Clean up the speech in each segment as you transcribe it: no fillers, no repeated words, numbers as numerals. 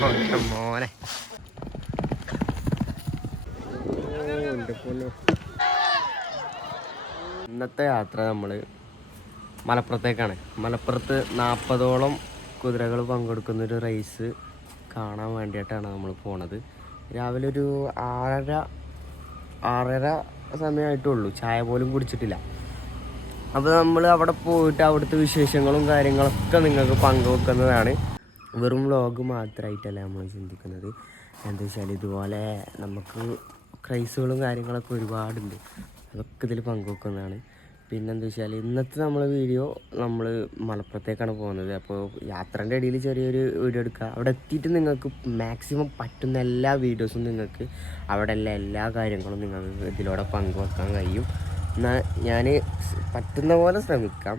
മോനെ ഇന്നത്തെ യാത്ര നമ്മൾ മലപ്പുറത്തേക്കാണ്. മലപ്പുറത്ത് 40ഓളം കുതിരകൾ പങ്കെടുക്കുന്നൊരു റേസ് കാണാൻ വേണ്ടിയിട്ടാണ് നമ്മൾ പോണത്. രാവിലെ ഒരു 6:30 സമയമായിട്ടുള്ളൂ. ചായ പോലും കുടിച്ചിട്ടില്ല. അപ്പോൾ നമ്മൾ അവിടെ പോയിട്ട് അവിടുത്തെ വിശേഷങ്ങളും കാര്യങ്ങളൊക്കെ നിങ്ങൾക്ക് പങ്കുവെക്കുന്നതാണ്. വെറും വ്ളോഗ് മാത്രമായിട്ടല്ല നമ്മൾ ചിന്തിക്കുന്നത്. എന്താ വെച്ചാൽ ഇതുപോലെ നമുക്ക് ക്രൈസുകളും കാര്യങ്ങളൊക്കെ ഒരുപാടുണ്ട്. അതൊക്കെ ഇതിൽ പങ്കുവെക്കുന്നതാണ്. പിന്നെന്താ വെച്ചാൽ ഇന്നത്തെ നമ്മളെ വീഡിയോ നമ്മൾ മലപ്പുറത്തേക്കാണ് പോകുന്നത്. അപ്പോൾ യാത്രേൻ്റെ ഇടയിൽ ചെറിയൊരു വീഡിയോ എടുക്കുക. അവിടെ എത്തിയിട്ട് നിങ്ങൾക്ക് മാക്സിമം പറ്റുന്ന എല്ലാ വീഡിയോസും നിങ്ങൾക്ക് അവിടെ എല്ലാ കാര്യങ്ങളും നിങ്ങൾക്ക് ഇതിലൂടെ പങ്കുവെക്കാൻ കഴിയും. എന്നാൽ ഞാൻ പറ്റുന്ന പോലെ ശ്രമിക്കാം.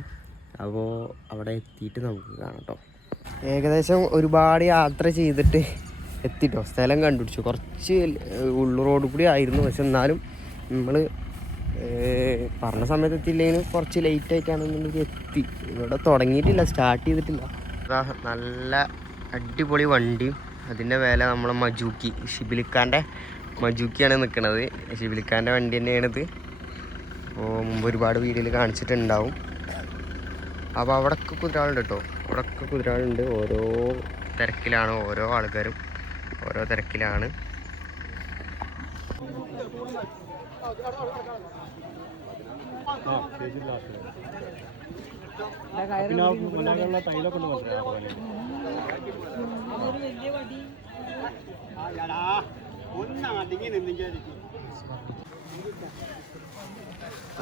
അപ്പോൾ അവിടെ എത്തിയിട്ട് നമുക്ക് കാണാം കേട്ടോ. ഏകദേശം ഒരുപാട് യാത്ര ചെയ്തിട്ട് എത്തിട്ടോ. സ്ഥലം കണ്ടുപിടിച്ചു. കുറച്ച് ഉള്ളു റോഡ് കൂടി ആയിരുന്നു. പക്ഷെ എന്നാലും നമ്മൾ പറഞ്ഞ സമയത്ത് എത്തിയില്ലെങ്കിലും കുറച്ച് ലേറ്റ് ആയിട്ടാണെന്നുണ്ടെങ്കിൽ എത്തി. ഇവിടെ തുടങ്ങിയിട്ടില്ല, സ്റ്റാർട്ട് ചെയ്തിട്ടില്ല. നല്ല അടിപൊളി വണ്ടിയും അതിൻ്റെ മേലെ നമ്മളെ മജൂക്കി, ഷിബിലിക്കാൻ്റെ മജൂക്കിയാണ് നിൽക്കുന്നത്. ഷിബിലിക്കാൻ്റെ വണ്ടി തന്നെയാണിത്. അപ്പോൾ മുമ്പ് ഒരുപാട് വീഡിയോയിൽ കാണിച്ചിട്ടുണ്ടാവും. അപ്പോൾ അവിടെയൊക്കെ കുതിരകളുണ്ട് കേട്ടോ. അവിടെയൊക്കെ കുതിരകളുണ്ട്. ഓരോ തിരക്കിലാണ്, ഓരോ ആൾക്കാരും ഓരോ തിരക്കിലാണ്.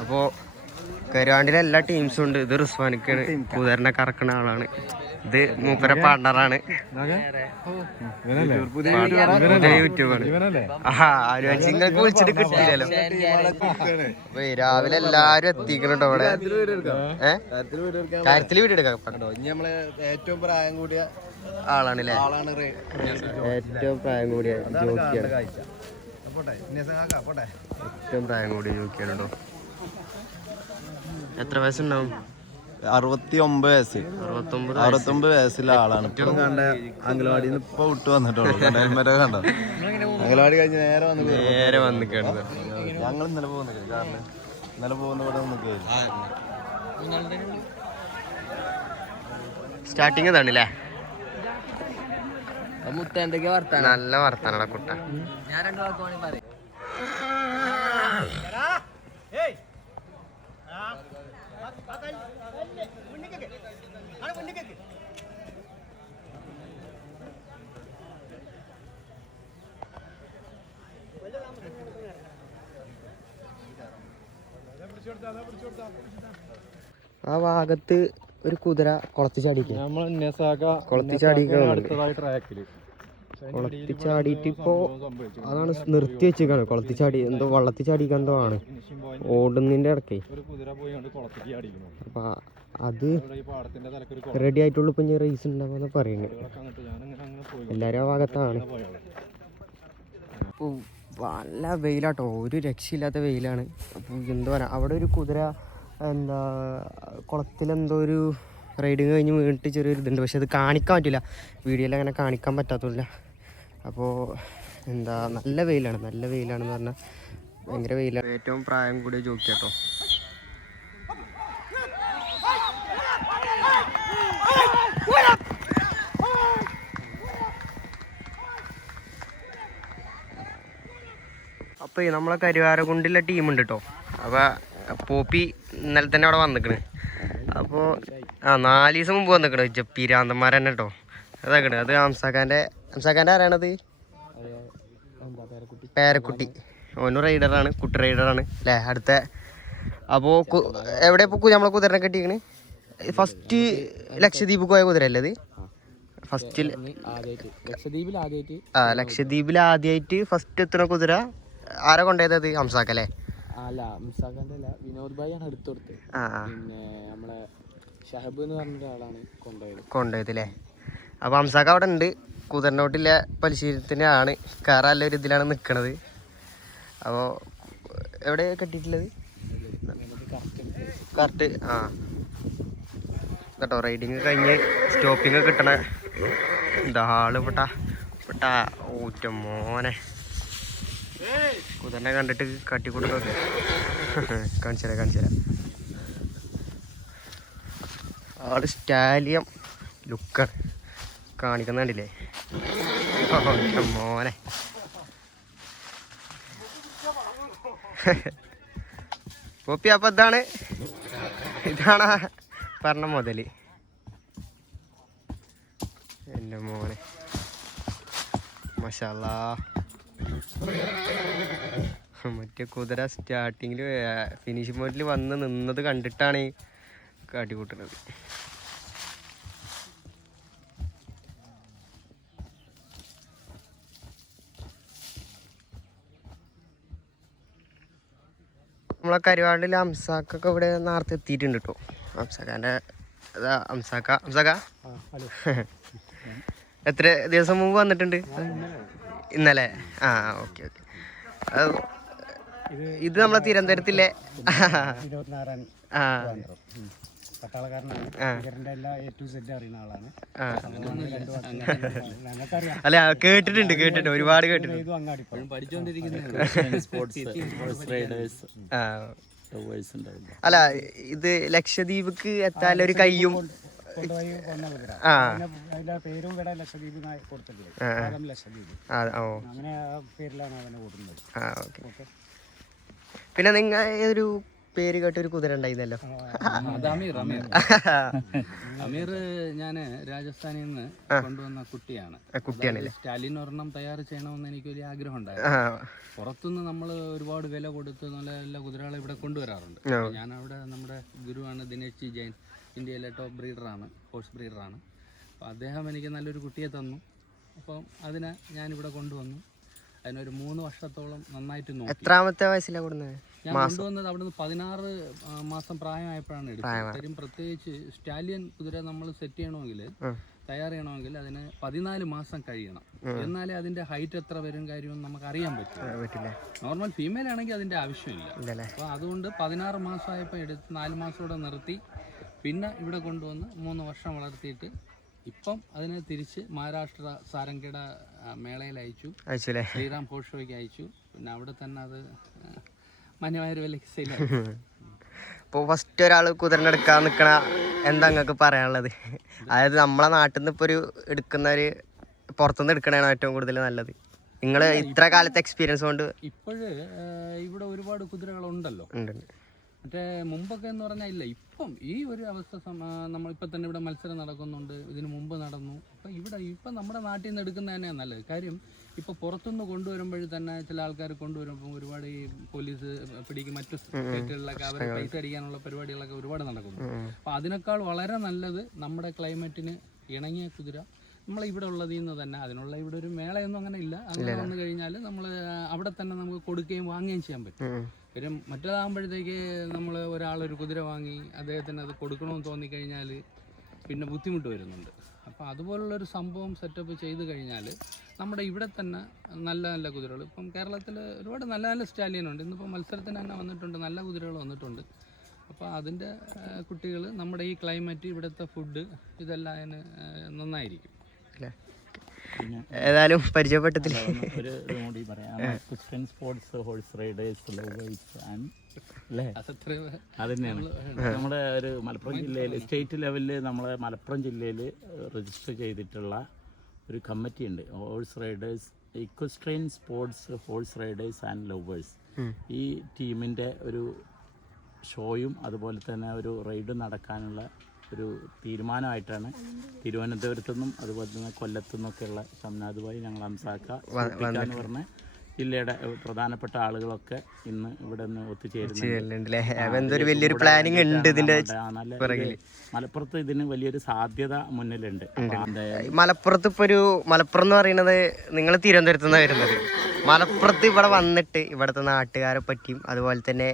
അപ്പോൾ കരുവാണ്ടിലെ എല്ലാ ടീംസും ഉണ്ട്. ഇത് റിസ്വാനിക്കാണ്, കുതിരനെ കറക്കുന്ന ആളാണ്. ഇത് മൂപ്പര പാർട്ണറാണ്, യൂട്യൂബാണ്. നിങ്ങൾക്ക് വിളിച്ചിട്ട് കിട്ടിയില്ലല്ലോ. അപ്പൊ രാവിലെ എല്ലാരും എത്തിക്കണോ അവിടെ. കാര്യത്തില് വീഡിയോ എടുക്കാം. ഏറ്റവും പ്രായം കൂടിയ ആളാണല്ലേ, ഏറ്റവും പ്രായം കൂടിയ ജോക്കിയാണ്. ഏറ്റവും പ്രായം കൂടിയ ജോക്കിയാണ് കേട്ടോ. എത്ര വയസ്സുണ്ടാവും? 69 വയസ്സ്. 69 വയസ്സിലെ ആളാണ്. അംഗനവാടിയിൽ നിന്ന് ഇപ്പൊ വിട്ടു വന്നിട്ടുള്ളൂ. കണ്ടോ, അംഗനവാടി കഴിഞ്ഞ് നേരെ വന്നിക്കാണ്. ഞങ്ങൾ ഇന്നലെ പോകുന്നത്, കാരണം ഇന്നലെ പോകുന്ന ഇവിടെ നിൽക്കുക. സ്റ്റാർട്ടിങ് ഇതാണല്ലേ. മുത്തേണ്ടൊക്കെ വർത്താനം, നല്ല വർത്താനാണ് കുട്ട. ഞാൻ 2 വാക്ക് വേണമെങ്കിൽ പറയും. ആ ഭാഗത്ത് ഒരു കുതിര കുളത്തി ചാടിയിട്ട് ഇപ്പോ അതാണ് നിർത്തി വെച്ചേക്കാണ്. കുളത്തി ചാടി എന്തോ വള്ളത്തി ചാടിക്കാൻ എന്തോ ആണ് ഓടുന്നതിന്റെ ഇടയ്ക്ക്. അപ്പൊ അത് റെഡി ആയിട്ടുള്ളൂ. ഇപ്പൊ ഞാൻ റേസ് ഉണ്ടാവുന്ന പറയുന്നത്. എല്ലാരും ആ ഭാഗത്താണ്. അപ്പോൾ നല്ല വെയിലാട്ടോ, ഒരു രക്ഷയില്ലാത്ത വെയിലാണ്. അപ്പോൾ എന്താ പറയുക, അവിടെ ഒരു കുതിര എന്താ കുളത്തിലെന്തോ ഒരു റൈഡിങ് കഴിഞ്ഞ് വീണിട്ട് ചെറിയൊരു ഇതുണ്ട്. പക്ഷെ അത് കാണിക്കാൻ പറ്റില്ല, വീഡിയോയിൽ അങ്ങനെ കാണിക്കാൻ പറ്റാത്തില്ല. അപ്പോൾ എന്താ നല്ല വെയിലാണ്, നല്ല വെയിലാണെന്ന് പറഞ്ഞാൽ ഭയങ്കര വെയിലാണ്. ഏറ്റവും പ്രായം കൂടിയ ജോക്കി കേട്ടോ. അപ്പോൾ നമ്മളെ കരുവാരക്കുണ്ടിലെ ടീമുണ്ട് കേട്ടോ. അപ്പോൾ പോപ്പി ഇന്നലെ തന്നെ അവിടെ വന്നിക്കണ്. അപ്പോൾ 4 ദിവസം മുമ്പ് വന്നിക്കണ്. പീരാന്തന്മാർ തന്നെ കേട്ടോ. അതാക്കണ്, അത് ഹംസാഖാൻ്റെ ആരാണത്? പേരക്കുട്ടി. ഓനും റൈഡറാണ്, കുട്ടി റൈഡറാണ് അല്ലേ അടുത്ത. അപ്പോൾ എവിടെ ഇപ്പോൾ നമ്മളെ കുതിരനെ കെട്ടിക്കണ്? ഫസ്റ്റ് ലക്ഷദ്വീപ് പോയ കുതിരല്ലേ അത്? ഫസ്റ്റ് ലക്ഷദ്വീപിൽ ആദ്യമായിട്ട് ഫസ്റ്റ് എത്തുന്ന കുതിര ആരാ കൊണ്ടുപോയത്? അത് ഹംസാഖല്ലേ? അല്ല, വിനോദ് ഭായി ആണ് എടുത്തു കൊടുത്തത്. പിന്നെ നമ്മളെ ഷഹബ് എന്ന് പറഞ്ഞ ഒരാളാണ് കൊണ്ടുപോയത് അല്ലേ? അപ്പോൾ ഹംസാഖ് അവിടെ ഉണ്ട്. കുതിരനോട്ടിലെ പരിശീലനത്തിനാണ്, കയറാനുള്ള ഒരു ഇതിലാണ് നിൽക്കണത്. അപ്പോൾ എവിടെ കെട്ടിയിട്ടുള്ളത്? കറക്റ്റ് കേട്ടോ. റൈഡിങ് കഴിഞ്ഞ് സ്റ്റോപ്പിങ് കിട്ടണ എന്താ ആള് പെട്ട ടാ ഊറ്റ മോനെ കുതിരനെ കണ്ടിട്ട് കാട്ടിക്കൂട്ടുന്നൊക്കെ കാണിച്ചുതരാം ആള് സ്റ്റാലിയം ലുക്കാണ് കാണിക്കുന്നുണ്ടില്ലേ മോനെ പോപ്പി അപ്പൊ ഇതാണ് പറഞ്ഞ മുതല് എൻ്റെ മോനെ മാഷാല്ലാ മറ്റേ കുതിര സ്റ്റാർട്ടിങ്ങിൽ ഫിനിഷിംഗ് പോയിന്റിൽ വന്ന് നിന്നത് കണ്ടിട്ടാണ് ഈ കാട്ടിക്കൂട്ടുന്നത്. നമ്മളെ കരുവാടിൽ അംസാക്കൊക്കെ ഇവിടെ നേരത്തെ എത്തിയിട്ടുണ്ട് കേട്ടോ. അംസാക്കാൻ്റെ അംസാക്ക എത്ര ദിവസം മുമ്പ് വന്നിട്ടുണ്ട്? ഇന്നലെ. ആ ഓക്കെ. ഇത് നമ്മളെ തിരുവനന്തപുരത്തിലെ അല്ല കേട്ടിട്ടുണ്ട് ഒരുപാട് കേട്ടിട്ടുണ്ട്. അല്ല ഇത് ലക്ഷദ്വീപ്ക്ക് എത്താൻ ഒരു കയ്യും പിന്നെ നിങ്ങൾ ഒരു പേര് കേട്ടൊരു കുതിര ഉണ്ടായിരുന്നല്ലോ, അമീർ. ഞാന് രാജസ്ഥാനിൽ നിന്ന് കൊണ്ടുവന്ന കുട്ടിയാണ്. സ്റ്റാലിൻ ഒരെണ്ണം തയ്യാറ് ചെയ്യണമെന്ന് എനിക്ക് വലിയ ആഗ്രഹം ഉണ്ടായിരുന്നു. പുറത്തുനിന്ന് നമ്മൾ ഒരുപാട് വില കൊടുത്ത് നല്ല നല്ല കുതിരകളെ ഇവിടെ കൊണ്ടുവരാറുണ്ട്. ഞാൻ അവിടെ നമ്മുടെ ഗുരുവാണ് ദിനേശ് ജി ജൈൻ, ഇന്ത്യയിലെ ടോപ്പ് ബ്രീഡറാണ്, ഹോഴ്സ് ബ്രീഡറാണ്. അപ്പോൾ അദ്ദേഹം എനിക്ക് നല്ലൊരു കുട്ടിയെ തന്നു. അപ്പം അതിനെ ഞാനിവിടെ കൊണ്ടുവന്നു. അതിനൊരു 3 വർഷത്തോളം നന്നായിട്ട് നോക്കി. എത്രാമത്തെ വയസ്സിലാണ് കൊടുക്കുന്നത്? ഞാൻ കൊണ്ടുവന്നത് അവിടുന്ന് 16 മാസം പ്രായമായപ്പോഴാണ് എടുത്തത്. കാര്യം പ്രത്യേകിച്ച് സ്റ്റാലിയൻ കുതിര നമ്മൾ സെറ്റ് ചെയ്യണമെങ്കിൽ, തയ്യാർ ചെയ്യണമെങ്കിൽ അതിന് 14 മാസം കഴിയണം. എന്നാലേ അതിന്റെ ഹൈറ്റ് എത്ര വരും കാര്യമൊന്നും നമുക്ക് അറിയാൻ പറ്റില്ല. നോർമൽ ഫീമെയിൽ ആണെങ്കിൽ അതിന്റെ ആവശ്യമില്ല. അപ്പോൾ അതുകൊണ്ട് 16 മാസമായപ്പോൾ എടുത്ത് 4 മാസം കൂടെ നിർത്തി. പിന്നെ ഇവിടെ കൊണ്ടുവന്ന് 3 വർഷം വളർത്തിയിട്ട് ഇപ്പം അതിനെ തിരിച്ച് മഹാരാഷ്ട്ര സാരംഗിയുടെ മേളയിൽ അയച്ചു, ശ്രീറാം ഹോഴ്സ് ഷോയ്ക്ക് അയച്ചു. പിന്നെ അവിടെ തന്നെ അത് മാന്യമായൊരു വിലയ്ക്ക് സെയിലായി. ഇപ്പോൾ ഫസ്റ്റ് ഒരാൾ കുതിരനെ എടുക്കാൻ നിൽക്കണ എന്താ നിങ്ങൾക്ക് പറയാനുള്ളത്? അതായത് നമ്മളെ നാട്ടിൽ നിന്ന് ഇപ്പോൾ ഒരു എടുക്കുന്നവർ പുറത്തുനിന്ന് എടുക്കണതാണ് ഏറ്റവും കൂടുതൽ നല്ലത്. നിങ്ങൾ ഇത്ര കാലത്തെ എക്സ്പീരിയൻസ് കൊണ്ട് ഇപ്പോഴ് ഇവിടെ ഒരുപാട് കുതിരകളുണ്ടല്ലോ. മറ്റേ മുമ്പൊക്കെ എന്ന് പറഞ്ഞാൽ ഇല്ല. ഇപ്പം ഈ ഒരു അവസ്ഥ നമ്മളിപ്പോൾ തന്നെ ഇവിടെ മത്സരം നടക്കുന്നുണ്ട്, ഇതിന് മുമ്പ് നടന്നു. അപ്പം ഇപ്പം നമ്മുടെ നാട്ടിൽ നിന്ന് എടുക്കുന്നത് തന്നെയാണ് നല്ലത്. കാര്യം ഇപ്പോൾ പുറത്തുനിന്ന് കൊണ്ടുവരുമ്പോൾ തന്നെ ചില ആൾക്കാർ കൊണ്ടുവരുമ്പോൾ ഒരുപാട് ഈ പോലീസ് പിടിക്കും, മറ്റു സ്റ്റേറ്റുകളിലൊക്കെ അവരെ പൈസ അടിക്കാനുള്ള പരിപാടികളൊക്കെ ഒരുപാട് നടക്കുന്നു. അപ്പോൾ അതിനേക്കാൾ വളരെ നല്ലത് നമ്മുടെ ക്ലൈമറ്റിന് ഇണങ്ങിയ കുതിര നമ്മളിവിടെ ഉള്ളതിൽ നിന്ന് തന്നെ. അതിനുള്ള ഇവിടെ ഒരു മേളയൊന്നും അങ്ങനെ ഇല്ല. അങ്ങനെ വന്നു കഴിഞ്ഞാൽ നമ്മൾ അവിടെ തന്നെ നമുക്ക് കൊടുക്കുകയും വാങ്ങുകയും ചെയ്യാൻ പറ്റും. കാര്യം മറ്റേതാകുമ്പോഴത്തേക്ക് നമ്മൾ ഒരാളൊരു കുതിര വാങ്ങി അദ്ദേഹത്തിന് അത് കൊടുക്കണമെന്ന് തോന്നിക്കഴിഞ്ഞാൽ പിന്നെ ബുദ്ധിമുട്ട് വരുന്നുണ്ട്. അപ്പോൾ അതുപോലുള്ളൊരു സംഭവം സെറ്റപ്പ് ചെയ്ത് കഴിഞ്ഞാൽ നമ്മുടെ ഇവിടെ തന്നെ നല്ല നല്ല കുതിരകൾ, ഇപ്പം കേരളത്തിൽ ഒരുപാട് നല്ല നല്ല സ്റ്റാലിയനുണ്ട്. ഇന്നിപ്പോൾ മത്സരത്തിന് തന്നെ വന്നിട്ടുണ്ട്, നല്ല കുതിരകൾ വന്നിട്ടുണ്ട്. അപ്പോൾ അതിൻ്റെ കുട്ടികൾ നമ്മുടെ ഈ ക്ലൈമറ്റ്, ഇവിടുത്തെ ഫുഡ്, ഇതെല്ലാം അതിന് നന്നായിരിക്കും. ഏതായാലും പരിചയപ്പെട്ടതിൽ ഒരു കൂടി പറയാം. സ്പോർട്സ് ഹോഴ്സ് റൈഡേഴ്സ് ലവേഴ്സ് അത് തന്നെയാണ് നമ്മുടെ ഒരു മലപ്പുറം ജില്ലയിൽ സ്റ്റേറ്റ് ലെവലിൽ നമ്മളെ മലപ്പുറം ജില്ലയിൽ രജിസ്റ്റർ ചെയ്തിട്ടുള്ള ഒരു കമ്മിറ്റി ഉണ്ട്. Horse riders equestrian sports horse riders and lovers. ഈ ടീമിൻ്റെ ഒരു ഷോയും അതുപോലെ തന്നെ ഒരു റൈഡും നടക്കാനുള്ള ഒരു തീരുമാനമായിട്ടാണ് തിരുവനന്തപുരത്തു നിന്നും അതുപോലെ തന്നെ കൊല്ലത്തു നിന്നൊക്കെയുള്ള ഷംനാദുമായി ഞങ്ങൾ അംസാക്ക എന്ന് പറഞ്ഞ ജില്ലയുടെ പ്രധാനപ്പെട്ട ആളുകളൊക്കെ ഇന്ന് ഇവിടെ നിന്ന് ഒത്തുചേരുന്നുണ്ട്. വലിയൊരു പ്ലാനിങ് ഉണ്ട് ഇതിന്റെ. മലപ്പുറത്ത് ഇതിന് വലിയൊരു സാധ്യത മുന്നിലുണ്ട്. മലപ്പുറത്ത് ഇപ്പൊ മലപ്പുറം എന്ന് പറയുന്നത് നിങ്ങൾ തിരുവനന്തപുരത്ത് നിന്നാണ് വരുന്നത്. മലപ്പുറത്ത് ഇവിടെ വന്നിട്ട് ഇവിടുത്തെ നാട്ടുകാരെ പറ്റിയും അതുപോലെ തന്നെ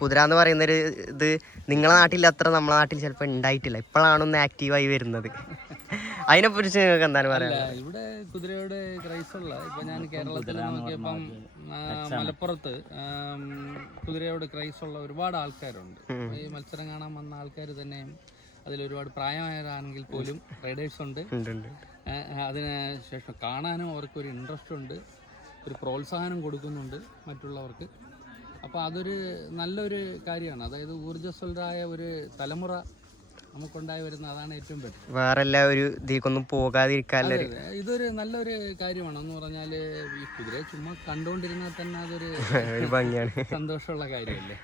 കുതിര എന്ന് പറയുന്നൊരു ഇത് നിങ്ങളെ നാട്ടിൽ അത്ര നമ്മളെ നാട്ടിൽ ചിലപ്പോൾ ഉണ്ടായിട്ടില്ല. ഇപ്പോഴാണ് ഒന്ന് ആക്റ്റീവായി വരുന്നത്. അതിനെ കുറിച്ച് നിങ്ങൾക്ക് എന്താണ് പറയാനുള്ളത്? ഇവിടെ കുതിരയോട് ക്രൈസുള്ള, ഇപ്പൊ ഞാൻ കേരളത്തിൽ നോക്കിയപ്പം മലപ്പുറത്ത് കുതിരയോട് ക്രൈസുള്ള ഒരുപാട് ആൾക്കാരുണ്ട്. ഈ മത്സരം കാണാൻ വന്ന ആൾക്കാർ തന്നെയും അതിലൊരുപാട് പ്രായമായവരാണെങ്കിൽ പോലും റൈഡേഴ്സ് ഉണ്ട്. അതിന് ശേഷം കാണാനും അവർക്കൊരു ഇൻട്രസ്റ്റ് ഉണ്ട്, ഒരു പ്രോത്സാഹനം കൊടുക്കുന്നുണ്ട് മറ്റുള്ളവർക്ക്. അപ്പോൾ അതൊരു നല്ലൊരു കാര്യമാണ്. അതായത് ഊർജ്ജസ്വലരായ ഒരു തലമുറ നമുക്കുണ്ടായി വരുന്ന അതാണ് ഏറ്റവും ബെറ്റർ. വേറെ ഒരു ഇതിലേക്കൊന്നും പോകാതിരിക്കാൻ ഇതൊരു നല്ലൊരു കാര്യമാണ്. എന്ന് പറഞ്ഞാൽ ഈ കുതിരയെ ചുമ്മാ കണ്ടുകൊണ്ടിരുന്നാൽ തന്നെ അതൊരു ഭംഗിയാണ്, സന്തോഷമുള്ള കാര്യമല്ലേ.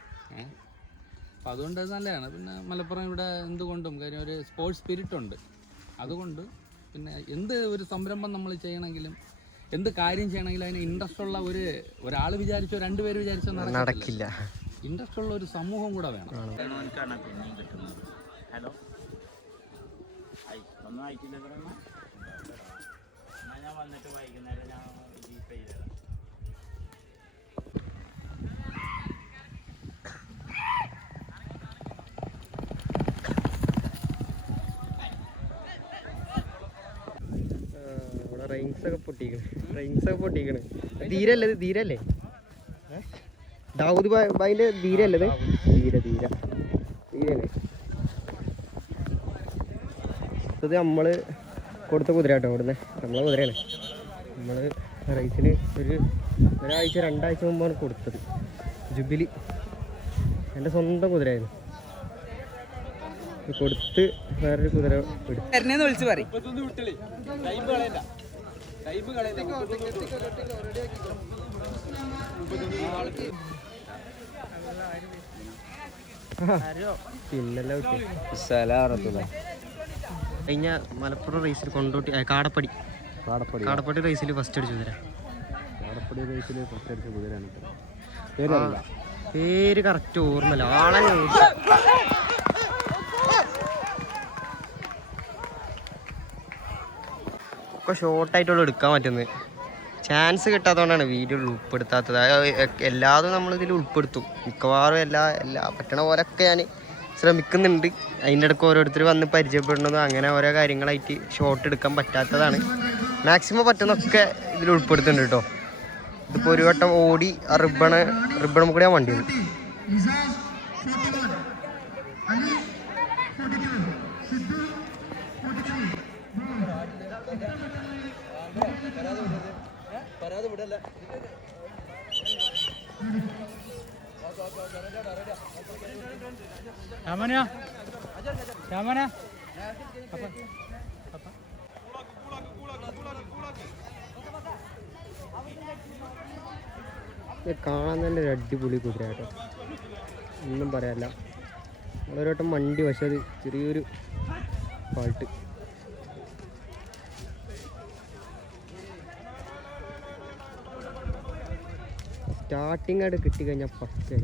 അപ്പം അതുകൊണ്ട് അത് നല്ലതാണ്. പിന്നെ മലപ്പുറം ഇവിടെ എന്തുകൊണ്ടും കാര്യം ഒരു സ്പോർട്സ് സ്പിരിറ്റ് ഉണ്ട്. അതുകൊണ്ട് പിന്നെ എന്ത് ഒരു സംരംഭം നമ്മൾ ചെയ്യണമെങ്കിലും എന്ത് കാര്യം ചെയ്യണമെങ്കിലും അതിന് ഇൻട്രസ്റ്റ് ഉള്ള ഒരാൾ വിചാരിച്ചോ രണ്ടുപേര് വിചാരിച്ചോ നടക്കില്ല. ഇൻട്രസ്റ്റ് ഉള്ള ഒരു സമൂഹം കൂടെ വേണം. ഹലോ, ഒന്നും ആയിട്ടില്ല. ഞാൻ വന്നിട്ട് വൈകുന്നേരം ഞാൻ ജീപേ ചെയ്തതാണ്. റൈൻസൊക്കെ പൊട്ടിക്കണ്. ധീരല്ലേ ദാവൂദ് ബായിന്റെ ധീരല്ലേ? ധീരയാണ്. ഇത് നമ്മള് കൊടുത്ത കുതിര കേട്ടോ. ഇവിടുന്ന് നമ്മളെ കുതിരയാണ്. നമ്മള് റേസിന് ഒരാഴ്ച 2 ആഴ്ച മുമ്പാണ് കൊടുത്തത്. ജുബിലി എൻ്റെ സ്വന്തം കുതിരയായിരുന്നു. കൊടുത്ത് വേറൊരു കുതിര വിളിച്ചു പറയും. പിന്നല്ല കഴിഞ്ഞ മലപ്പുറം റേസിൽ കൊണ്ടോട്ടി കാടപ്പടി റേസിൽ ഫസ്റ്റ് അടിച്ച കുതിര. പേര് കറക്റ്റ് ഓർമ്മല്ല. ആളെ ഒക്കെ ഷോർട്ടായിട്ടുള്ള എടുക്കാൻ പറ്റുന്നത്. ചാൻസ് കിട്ടാത്തതുകൊണ്ടാണ് വീഡിയോ ഉൾപ്പെടുത്താത്തത്. എല്ലാതും നമ്മളിതിൽ ഉൾപ്പെടുത്തും. മിക്കവാറും എല്ലാ പറ്റണ പോലൊക്കെ ഞാൻ ശ്രമിക്കുന്നുണ്ട്. അതിൻ്റെ ഇടയ്ക്ക് ഓരോരുത്തർ വന്ന് പരിചയപ്പെടുന്നതും അങ്ങനെ ഓരോ കാര്യങ്ങളായിട്ട് ഷോർട്ട് എടുക്കാൻ പറ്റാത്തതാണ്. മാക്സിമം പറ്റുന്നൊക്കെ ഇതിൽ ഉൾപ്പെടുത്തുന്നുണ്ട് കേട്ടോ. ഇതിപ്പോൾ ഒരു വട്ടം ഓടി ആ റിബണും കൂടി ഞാൻ വണ്ടി വന്നു. കാണാൻ തന്നെ ഒരു അടിപൊളി കുതിര കേട്ടോ, ഒന്നും പറയാനില്ല. ഒരു വട്ടം വണ്ടി, പക്ഷെ അത് ചെറിയൊരു ഫാൾട്ട്. സ്റ്റാർട്ടിങ് ആയിട്ട് കിട്ടിക്കഴിഞ്ഞാൽ ഫസ്റ്റ്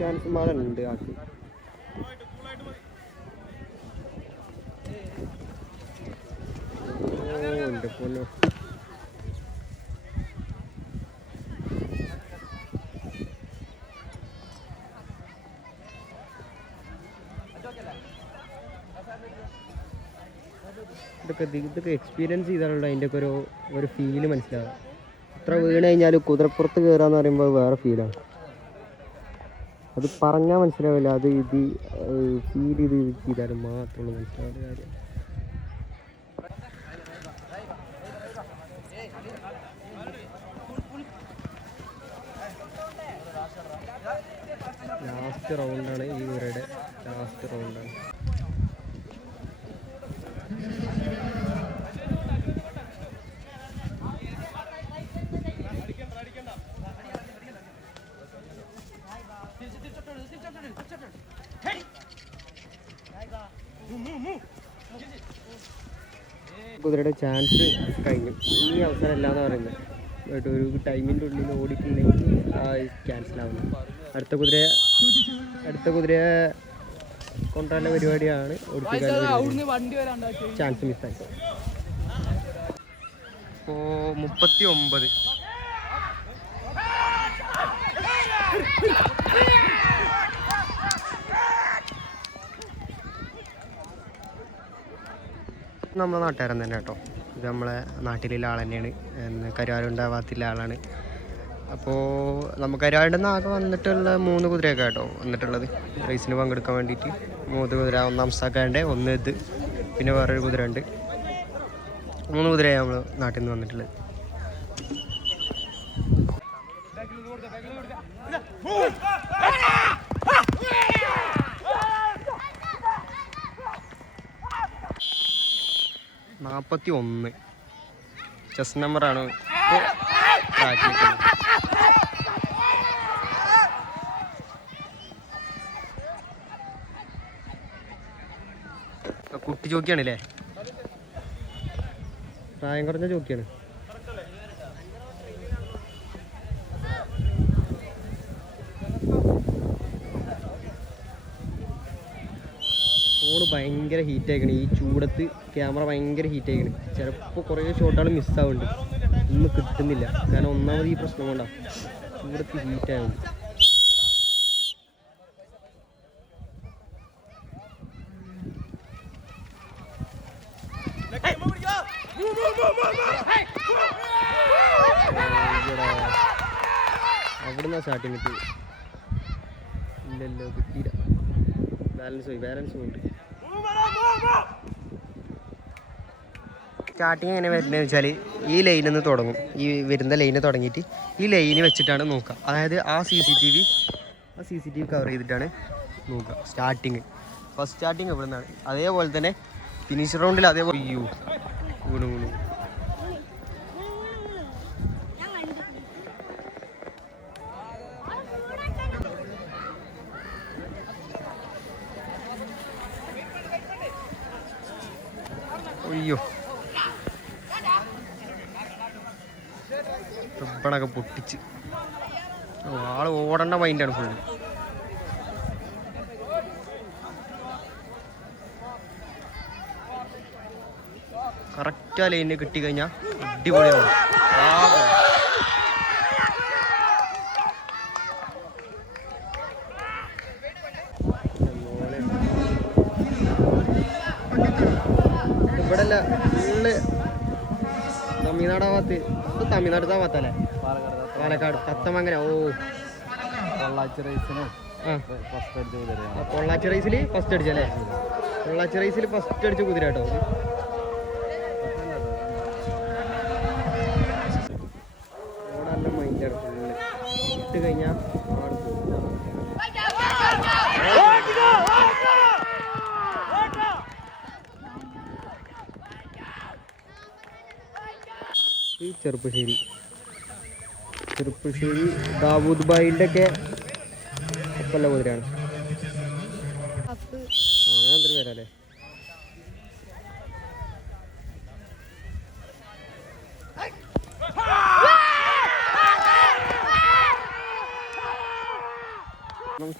ചാൻസ് മാറുന്നുണ്ട് ആൾക്ക്. എൻ്റെ പൊന്നോ, ഇതൊക്കെ എക്സ്പീരിയൻസ് ചെയ്താലുള്ള അതിൻ്റെയൊക്കെ ഒരു ഫീല് മനസ്സിലാവും. എത്ര വീണ് കഴിഞ്ഞാൽ കുതിരപ്പുറത്ത് കയറാന്ന് പറയുമ്പോൾ വേറെ ഫീലാണ്. അത് പറഞ്ഞാൽ മനസ്സിലാവില്ല. അത് ഫീൽ ചെയ്താലും മാത്രമുള്ളൂ മനസ്സിലാവുന്ന കാര്യം. ലാസ്റ്റ് റൗണ്ടാണ് ഈ കുതിരയുടെ ലാസ്റ്റ് റൗണ്ടാണ്. കുതിരയുടെ ചാൻസ് കഴിഞ്ഞു. ഈ അവസരമല്ല എന്ന് പറയുന്നത്. ഒരു ടൈമിൻ്റെ ഉള്ളിൽ ഓടിയിട്ടുണ്ടെങ്കിൽ ക്യാൻസലാവുന്നു. അടുത്ത കുതിരയെ കൊണ്ടുവരുന്ന പരിപാടിയാണ്. ചാൻസ് മിസ്സായി. ഇപ്പോൾ 39. നമ്മളെ നാട്ടുകാരൻ തന്നെ കേട്ടോ. ഇത് നമ്മളെ നാട്ടിലുള്ള ആൾ തന്നെയാണ്. കരുവാരുണ്ടാവാത്തില്ല ആളാണ്. അപ്പോൾ നമുക്കരാണ്ട് ആകെ വന്നിട്ടുള്ള 3 കുതിരയൊക്കെ കേട്ടോ വന്നിട്ടുള്ളത് റേസിന് പങ്കെടുക്കാൻ വേണ്ടിയിട്ട്. 3 കുതിര, ഒന്നാം സ്ഥാക്കാണ്ട്, ഒന്ന് ഇത്, പിന്നെ വേറൊരു കുതിര ഉണ്ട്. 3 കുതിരയാണ് നമ്മൾ നാട്ടിൽ നിന്ന് വന്നിട്ടുള്ളത്. *41 ചെസ് നമ്പറാണ് കുട്ടി ചോക്കിയാണല്ലേ, പ്രായം കുറഞ്ഞ ചോക്കിയാണ്. ഫോണ് ഭയങ്കര ഹീറ്റ് ആയിക്കണ്. ഈ ചൂടത്ത് ക്യാമറ ഭയങ്കര ഹീറ്റ് ആയിക്കണ്. ചിലപ്പോൾ കുറേ ഷോട്ടുകൾ മിസ്സാവുന്നുണ്ട്, ഒന്നും കിട്ടുന്നില്ല. കാരണം ഒന്നാമത് ഈ പ്രശ്നം കൊണ്ടാണ്, ചൂടത്ത് ഹീറ്റ് ആവുന്നുണ്ട്. അവിടുന്ന് സ്റ്റാർട്ടിങ് കിട്ടി. ഇല്ലല്ലോ, കിട്ടിയില്ല. ബാലൻസ് ഉണ്ട്. സ്റ്റാർട്ടിങ് എങ്ങനെ വരുന്നതെന്ന് വെച്ചാൽ ഈ ലൈനിൽ നിന്ന് തുടങ്ങും. ഈ വരുന്ന ലൈന് തുടങ്ങിയിട്ട് ഈ ലൈന് വെച്ചിട്ടാണ് നോക്കുക. അതായത് ആ CCTV കവർ ചെയ്തിട്ടാണ് നോക്കുക. ഫസ്റ്റ് സ്റ്റാർട്ടിങ് ഇവിടെ നിന്നാണ്. അതേപോലെ തന്നെ ഫിനിഷ് റൗണ്ടിൽ അതേപോലെ വീണു. അയ്യോ, റിബണൊക്കെ പൊട്ടിച്ച് ആള് ഓടേണ്ട മൈൻഡാണ് ഫുള്ള്. കറക്റ്റ് ആ ലൈനിൽ കിട്ടിക്കഴിഞ്ഞാൽ അടിപൊളിയാവും. ഇവിടെ അല്ല, ഫുള്ള് തമിഴ്നാട് ഭാഗത്തല്ലേ, പാലക്കാട് തത്തമംഗല. പൊള്ളാച്ചി റേസിൽ ഫസ്റ്റ് അടിച്ചല്ലേ, പൊള്ളാച്ചി റേസിൽ ഫസ്റ്റ് അടിച്ച കുതിര കേട്ടോ. നല്ല മൈൻഡാണ് ഫുള്ള്. ഇട്ട് കഴിഞ്ഞാൽ ഈ ചെറുപ്പശ്ശേരി ദാവൂദ് ഭായിൻ്റെ ഒക്കെ ഒപ്പല്ല കുതിരയാണ്. അങ്ങനെ എന്തൊരു പേരല്ലേ.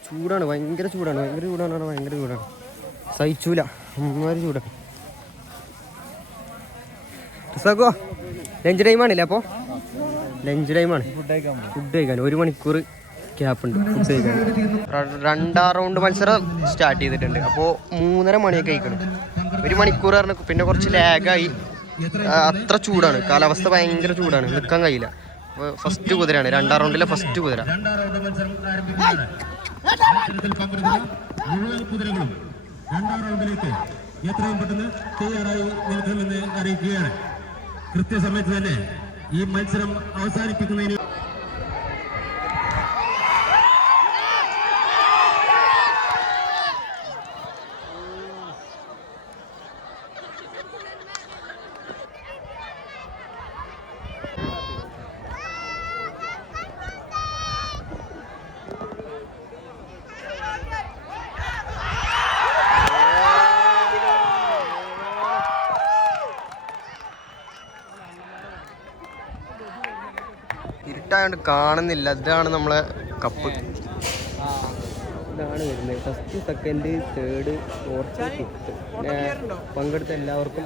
ചൂടാണ്, ഭയങ്കര ചൂടാണ്. സഹിച്ചൂല, അമ്മമാര് ചൂടാണ്. ലഞ്ച് ടൈമാണല്ലേ? അപ്പോൾ ലഞ്ച് ടൈമാണ്, ഫുഡ് കഴിക്കാൻ 1 മണിക്കൂർ ഗ്യാപ്പ് ഉണ്ട് ഫുഡ് കഴിക്കാൻ. 2ാം റൗണ്ട് മത്സരം സ്റ്റാർട്ട് ചെയ്തിട്ടുണ്ട്. അപ്പോൾ 3:30 മണിയൊക്കെ കഴിക്കണം. 1 മണിക്കൂർ പറഞ്ഞ പിന്നെ കുറച്ച് ലാഗായി. അത്ര ചൂടാണ്, കാലാവസ്ഥ ഭയങ്കര ചൂടാണ്, നിൽക്കാൻ കഴിയില്ല. അപ്പോൾ ഫസ്റ്റ് കുതിരയാണ്, 2ാം റൗണ്ടിലെ ഫസ്റ്റ് കുതിര. എത്രയും പെട്ടെന്ന് തയ്യാറായി നിൽക്കുമെന്ന് അറിയിക്കുകയാണ്. കൃത്യസമയത്ത് തന്നെ ഈ മത്സരം അവസാനിപ്പിക്കുന്നതിന് ഇരുട്ടായോണ്ട് കാണുന്നില്ല. ഇതാണ് നമ്മളെ കപ്പ്, ഇതാണ് വരുന്നത്. First, second, third, fourth, fifth. പങ്കെടുത്ത എല്ലാവർക്കും